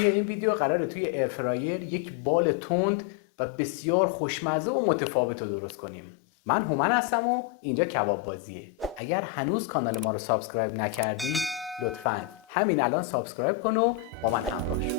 توی این ویدیو قراره توی ایر فرایر یک بال تند و بسیار خوشمزه و متفاوت رو درست کنیم. من هومن هستم و اینجا کباب بازیه. اگر هنوز کانال ما رو سابسکرایب نکردی لطفاً همین الان سابسکرایب کن و با من همراه شو.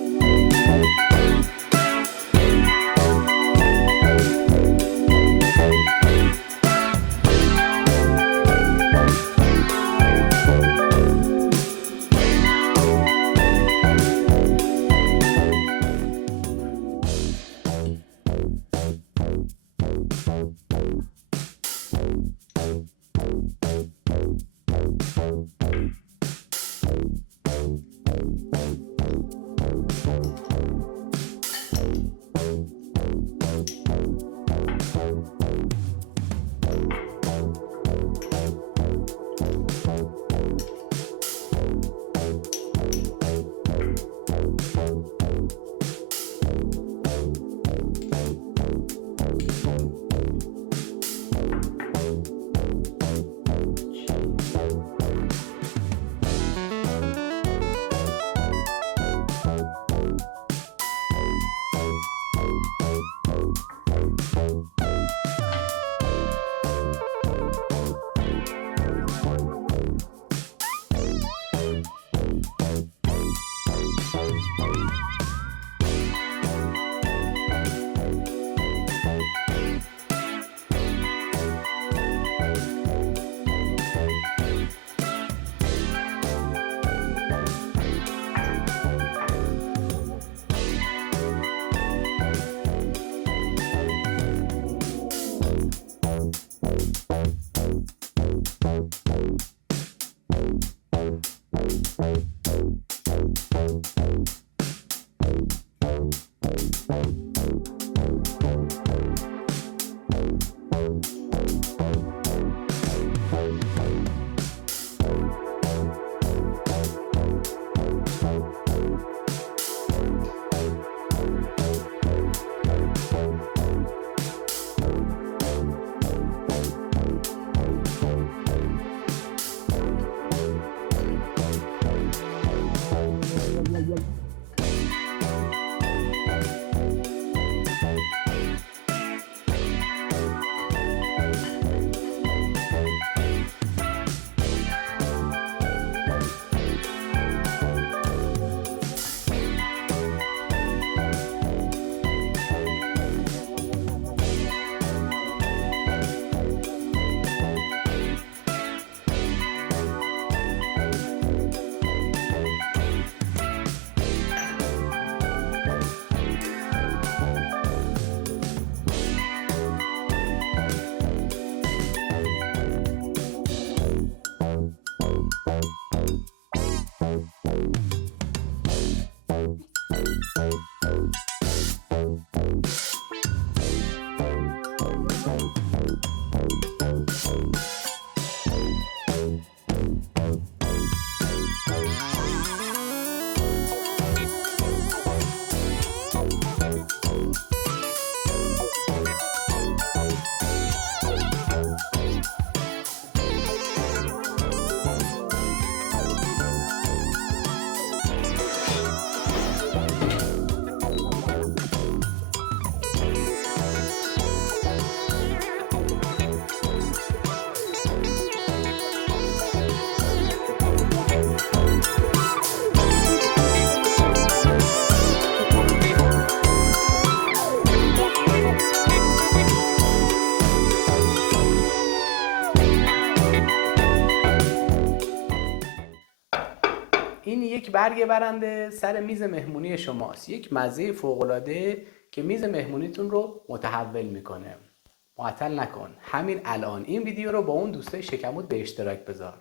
این یک برگ برنده سر میز مهمونی شماست. یک مزه فوق‌العاده که میز مهمونیتون رو متحول میکنه. معطل نکن. همین الان این ویدیو رو با اون دوستای شکموت به اشتراک بذار.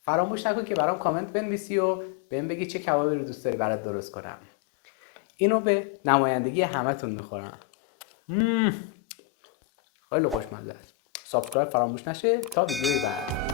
فراموش نکن که برام کامنت بنویسی و بهم بگی چه کبابی رو دوست داری برات درست کنم. اینو به نمایندگی همتون میخورم. خیلی خوشمزه است. سابسکرایب فراموش نشه تا ویدیوی بعد.